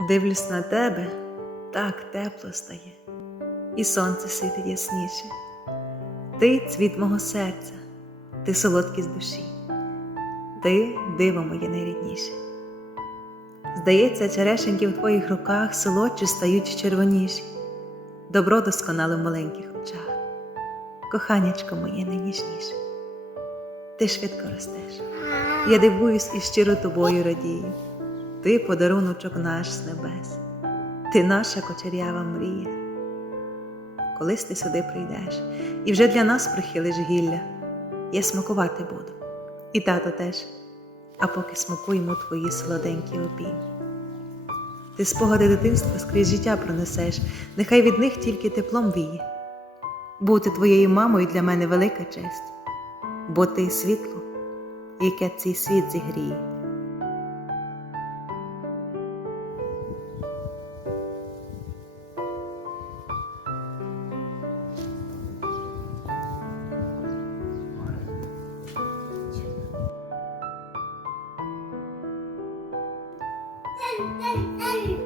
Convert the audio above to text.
Дивлюсь на тебе, так тепло стає, і сонце світить ясніше. Ти цвіт мого серця, ти солодкість душі, ти диво моє найрідніше. Здається, черешеньки в твоїх руках солодші стають червоніші, добро досконале в маленьких очах, коханячко моє найніжніше. Ти швидко ростеш, я дивуюсь і щиро тобою радію ти подаруночок наш з небес, ти наша кочерява мрія. Колись ти сюди прийдеш і вже для нас прихилиш гілля, я смакувати буду, і тато теж, а поки смакуємо твої солоденькі обійні. Ти спогади дитинства скрізь життя пронесеш, нехай від них тільки теплом віє. Бути твоєю мамою для мене велика честь, бо ти світло, яке цей світ зігріє. 里，噔里。